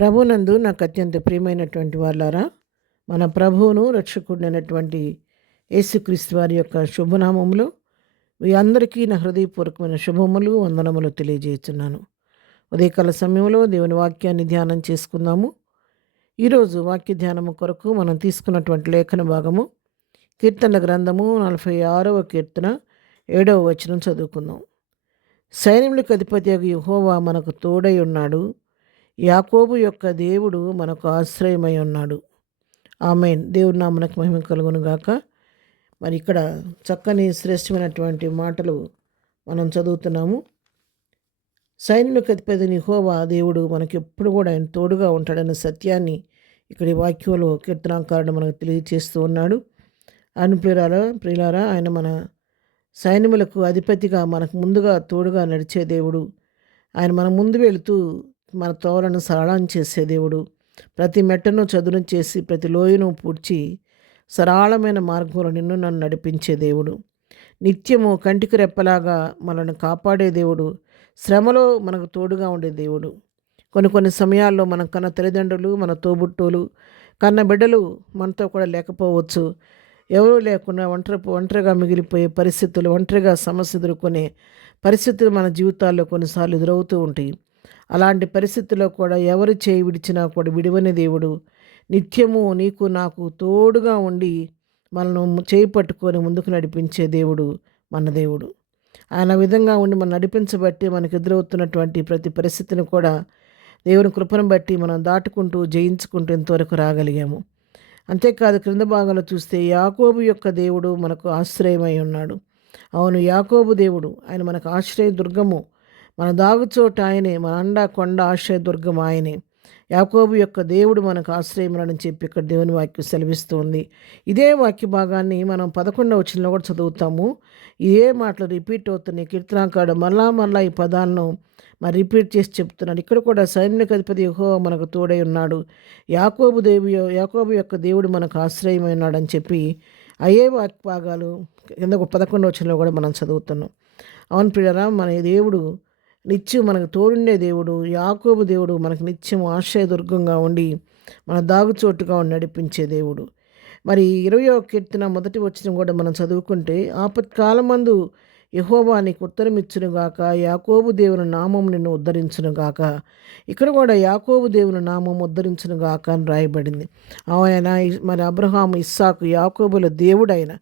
ప్రభునందు నాకు అత్యంత ప్రియమైనటువంటి వాళ్ళారా, మన ప్రభువును రక్షకుడైనటువంటి యేసుక్రీస్తు వారి యొక్క శుభనామములో మీ అందరికీ నా హృదయపూర్వకమైన శుభములు వందనములు తెలియజేస్తున్నాను. ఉదయకాల సమయంలో దేవుని వాక్యాన్ని ధ్యానం చేసుకుందాము. ఈరోజు వాక్య ధ్యానము కొరకు మనం తీసుకున్నటువంటి లేఖన భాగము కీర్తనల గ్రంథము 46వ కీర్తన 7వ వచనం చదువుకుందాం. సైన్యములకు అధిపతి యెహోవా మనకు తోడై ఉన్నాడు, యాకోబు యొక్క దేవుడు మనకు ఆశ్రయమై ఉన్నాడు. ఆమేన్. దేవుని నామమునకు మహిమ కలుగును గాక. మరి ఇక్కడ చక్కని శ్రేష్టమైనటువంటి మాటలు మనం చదువుతున్నాము. సైన్యములకు అధిపతి యెహోవా దేవుడు మనకి ఎప్పుడు కూడా ఆయన తోడుగా ఉంటాడన్న సత్యాన్ని ఇక్కడ ఈ వాక్యంలో కీర్తనాకారుడు మనకు తెలియజేస్తూ ఉన్నాడు. ఆయన ప్రియులారా, ఆయన మన సైన్యములకు అధిపతిగా మనకు ముందుగా తోడుగా నడిచే దేవుడు. ఆయన మన ముందు వెళుతూ మన తోవలను సరళం చేసే దేవుడు. ప్రతి మెట్టను చదును చేసి ప్రతి లోయను పూడ్చి సరళమైన మార్గంలో నిన్ను నన్ను నడిపించే దేవుడు. నిత్యము కంటికి రెప్పలాగా మనల్ని కాపాడే దేవుడు. శ్రమలో మనకు తోడుగా ఉండే దేవుడు. కొన్ని సమయాల్లో మన కన్న తల్లిదండ్రులు, మన తోబుట్టువులు, కన్న బిడ్డలు మనతో కూడా లేకపోవచ్చు. ఎవరూ లేకుండా ఒంటరిగా మిగిలిపోయే పరిస్థితులు, ఒంటరిగా సమస్య ఎదుర్కొనే పరిస్థితులు మన జీవితాల్లో కొన్నిసార్లు ఎదురవుతూ ఉంటాయి. అలాంటి పరిస్థితుల్లో కూడా ఎవరు చేయి విడిచినా కూడా విడివని దేవుడు. నిత్యము నీకు నాకు తోడుగా ఉండి మనల్ని చేయి పట్టుకొని ముందుకు నడిపించే దేవుడు మన దేవుడు. ఆయన విధంగా ఉండి మనం నడిపించబట్టి మనకు ఎదురవుతున్నటువంటి ప్రతి పరిస్థితిని కూడా దేవుని కృపను బట్టి మనం దాటుకుంటూ జయించుకుంటూ ఇంతవరకు రాగలిగాము. అంతేకాదు, క్రింద భాగంలో చూస్తే యాకోబు యొక్క దేవుడు మనకు ఆశ్రయమై ఉన్నాడు. అవును, యాకోబు దేవుడు ఆయన మనకు ఆశ్రయ దుర్గము, మన దాగుచోట ఆయనే, మన అండ కొండ ఆశ్రయ దుర్గం ఆయనే. యాకోబు యొక్క దేవుడు మనకు ఆశ్రయములని చెప్పి ఇక్కడ దేవుని వాక్యం సెలవిస్తుంది. ఇదే వాక్య భాగాన్ని మనం 11వ వచనంలో కూడా చదువుతాము. ఇదే మాటలు రిపీట్ అవుతున్నాయి. కీర్తనాకారుడు మరలా ఈ పదాలను రిపీట్ చేసి చెప్తున్నాడు. ఇక్కడ కూడా సైన్యకు అధిపతి యెహోవా మనకు తోడై ఉన్నాడు, యాకోబు యొక్క దేవుడు మనకు ఆశ్రయమై ఉన్నాడు అని చెప్పి అయ్యే వాక్య భాగాలు కింద 11వ వచనంలో కూడా మనం చదువుతున్నాం. అవును ప్రియులారా, మన దేవుడు నిత్యం మనకు తోడుండే దేవుడు. యాకోబు దేవుడు మనకు నిత్యం ఆశ్రయదుర్గంగా ఉండి మన దాగుచోటుగా ఉండి నడిపించే దేవుడు. మరి 20వ కీర్తన మొదటి వచనం కూడా మనం చదువుకుంటే, ఆపత్కాలమందు యెహోవా నీకు ఉత్తరమిచ్చునుగాక, యాకోబు దేవుని నామం నిన్ను ఉద్ధరించునుగాక. ఇక్కడ కూడా యాకోబు దేవుని నామం ఉద్ధరించునుగాక అని రాయబడింది. ఆయన మరి అబ్రహాము, ఇస్సాకు, యాకోబుల దేవుడైన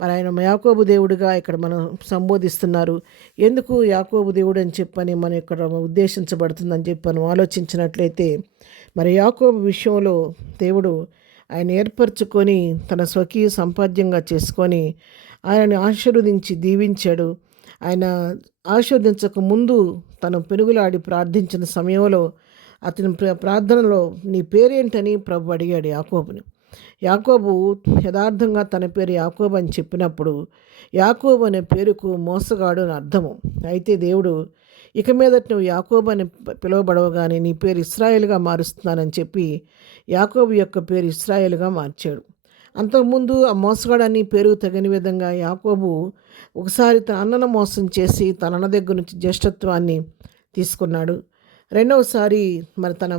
మరి ఆయన యాకోబు దేవుడిగా ఇక్కడ మనం సంబోధిస్తున్నారు. ఎందుకు యాకోబు దేవుడు అని చెప్పని మనం ఇక్కడ ఉద్దేశించబడుతుందని చెప్పి మనం ఆలోచించినట్లయితే, మరి యాకోబు విషయంలో దేవుడు ఆయన ఏర్పరచుకొని తన స్వకీయ సంపాద్యంగా చేసుకొని ఆయనని ఆశీర్వదించి దీవించాడు. ఆయన ఆశీర్వదించక ముందు తను పెనుగులాడి ప్రార్థించిన సమయంలో అతని ప్రార్థనలో నీ పేరేంటని ప్రభు అడిగాడు యాకోబుని. యాకోబు యథార్థంగా తన పేరు యాకోబు అని చెప్పినప్పుడు యాకోబు అనే పేరుకు మోసగాడు అని అర్థము. అయితే దేవుడు ఇక మీదట నువ్వు యాకోబు అని పిలువబడవు కానీ నీ పేరు ఇశ్రాయేలుగా మారుస్తున్నానని చెప్పి యాకోబు యొక్క పేరు ఇశ్రాయేలుగా మార్చాడు. అంతకుముందు ఆ మోసగాడని పేరు తగిన విధంగా యాకోబు ఒకసారి తన అన్నను మోసం చేసి తన అన్న దగ్గర నుంచి జ్యేష్ఠత్వాన్ని తీసుకున్నాడు. రెండవసారి మరి తన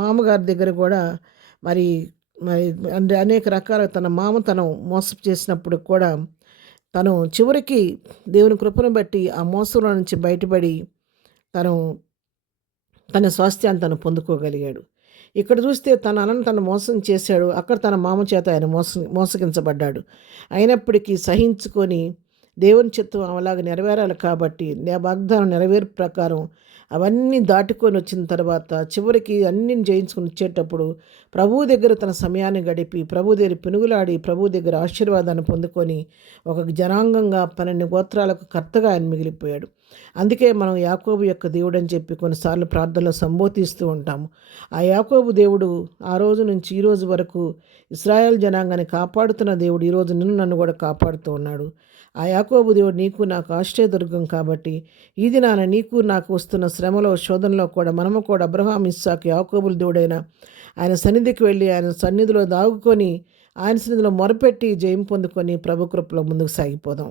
మామగారి దగ్గర కూడా మరి అనేక రకాల తన మామ తను మోసం చేసినప్పుడు కూడా తను చివరికి దేవుని కృపను బట్టి ఆ మోసంలో నుంచి బయటపడి తన స్వాస్థ్యాన్ని తను పొందుకోగలిగాడు. ఇక్కడ చూస్తే తన అన్నను తను మోసం చేశాడు, అక్కడ తన మామ చేత ఆయన మోసగించబడ్డాడు. అయినప్పటికీ సహించుకొని దేవుని చిత్తం అలాగ నెరవేరాలి కాబట్టి వాగ్దానం నెరవేరు ప్రకారం అవన్నీ దాటుకొని వచ్చిన తర్వాత చివరికి అన్నీ జయించుకొని వచ్చేటప్పుడు ప్రభువు దగ్గర తన సమయాన్ని గడిపి ప్రభు దగ్గర పెనుగులాడి ప్రభు దగ్గర ఆశీర్వాదాన్ని పొందుకొని ఒక జనాంగంగా 12 గోత్రాలకు కర్తగా ఆయన మిగిలిపోయాడు. అందుకే మనం యాకోబు యొక్క దేవుడు అని చెప్పి కొన్నిసార్లు ప్రార్థనలో సంబోధిస్తూ ఉంటాము. ఆ యాకోబు దేవుడు ఆ రోజు నుంచి ఈ రోజు వరకు ఇశ్రాయేల్ జనాంగాన్ని కాపాడుతున్న దేవుడు ఈరోజు నన్ను కూడా కాపాడుతూ ఉన్నాడు. ఆ యాకోబు దేవుడు నీకు నాకు ఆశ్రయదుర్గం కాబట్టి ఈ దినాన నీకు నాకు వస్తున్న శ్రమలో శోధనలో కూడా మనము కూడా అబ్రహాము, ఇస్సాకు, యాకోబుల దేవుడైన ఆయన సన్నిధికి వెళ్ళి ఆయన సన్నిధిలో దాగుకొని ఆయన సన్నిధిలో మొరపెట్టి జయం పొందుకొని ప్రభు కృపలో ముందుకు సాగిపోదాం.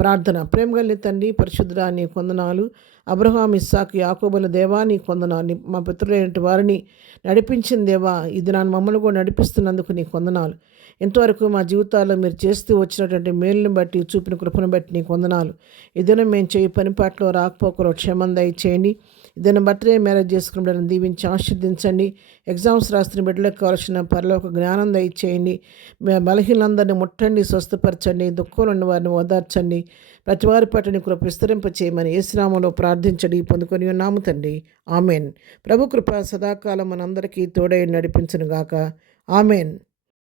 ప్రార్థన. ప్రేమగల తండ్రి, పరిశుద్ధుడా, నీ వందనాలు. అబ్రహాం, ఇస్సాకు, యాకోబుల దేవా నీ కొందనాలు. మా పితరులైన వారిని నడిపించిన దేవా, ఇది నా మమ్మల్ని కూడా నడిపిస్తున్నందుకు నీ కొందనాలు. ఇంతవరకు మా జీవితాల్లో మీరు చేస్తూ వచ్చినటువంటి మేలుని బట్టి, చూపిన కృపను బట్టి నీ కొందనాలు. ఇదైనా మేము చేయి పనిపాట్లో రాకపోకలో క్షేమం దయచేయండి. ఇదైనా బర్త్డే మ్యారేజ్ చేసుకున్న బిడ్డలను దీవించి ఆశీర్దించండి. ఎగ్జామ్స్ రాస్తున్న బిడ్డలకు కావాల్సిన పరలోక జ్ఞానం దయచేయండి. బలహీనందరినీ ముట్టండి, స్వస్థపరచండి. దుఃఖంలో ఉన్న వారిని ఓదార్చండి. ప్రతి వారి పట్ల నీ కృప విస్తరింప చేయమని యేసు నామములో ప్రార్థించండి పొందుకొని ఉన్నాము తండ్రి. ఆమెన్. ప్రభు కృప సదాకాలం మనందరికీ తోడై నడిపించును గాక. ఆమెన్.